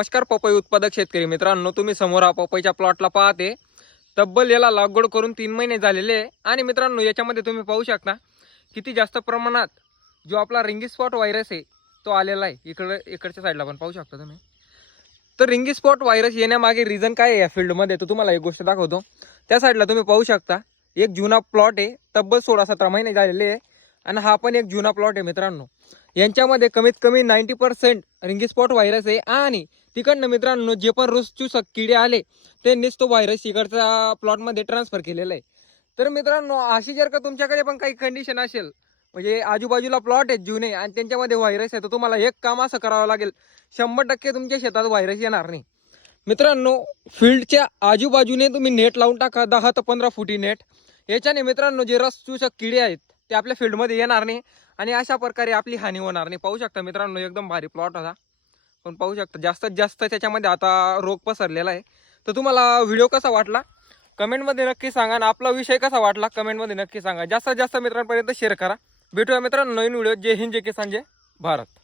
नमस्कार पपई उत्पादक शेतकरी मित्रांनो, तुम्ही समोर हा पपईच्या प्लॉटला पाहते. तब्बल याला लागवड करून 3 महिने झालेले आहे. आणि मित्रांनो, याच्यामध्ये तुम्ही पाहू शकता किती जास्त प्रमाणात जो आपला रिंगी स्पॉट व्हायरस आहे तो आलेला आहे. इकडच्या साईडला पण पाहू शकता तुम्ही. तर रिंगी स्पॉट व्हायरस येण्यामागे रिझन काय आहे या फील्डमध्ये, तर तुम्हाला एक गोष्ट दाखवतो. त्या साईडला तुम्ही पाहू शकता एक जुना प्लॉट आहे, तब्बल 16-17 महिने झालेले आहे. आणि हा पण एक जुना प्लॉट आहे मित्रांनो. यांच्यामध्ये कमीत कमी 90% रिंगी स्पॉट व्हायरस आहे. आणि तिकडनं मित्रांनो जे पण रुसचूसक किडे आले त्यांनीच तो व्हायरस इकडच्या प्लॉटमध्ये ट्रान्सफर केलेला आहे. तर मित्रांनो, अशी जर का तुमच्याकडे पण काही कंडिशन असेल, म्हणजे आजूबाजूला प्लॉट आहेत जुने आणि त्यांच्यामध्ये व्हायरस आहे, तर तुम्हाला एक काम असं करावं लागेल, 100% तुमच्या शेतात व्हायरस येणार नाही. मित्रांनो, फील्डच्या आजूबाजूने तुम्ही नेट लावून टाका, 10 ते 15 फुटी नेट. याच्याने मित्रांनो जे रसचूसक किडे आहेत ते आपल्या फील्डमध्ये येणार नाही आणि अशा प्रकारे आपली हानी होणार नाही. पाहू शकता मित्रांनो, एकदम भारी प्लॉट होता, पण पाहू शकता जास्तीत जास्त त्याच्यामध्ये आता रोग पसरलेला आहे. तर तुम्हाला व्हिडिओ कसा वाटला कमेंटमध्ये नक्की सांगा, आणि आपला विषय कसा वाटला कमेंटमध्ये नक्की सांगा. जास्तीत जास्त मित्रांपर्यंत शेअर करा. भेटूया मित्रांनो नवीन व्हिडिओ. जय हिंद, जय किसान, जय भारत.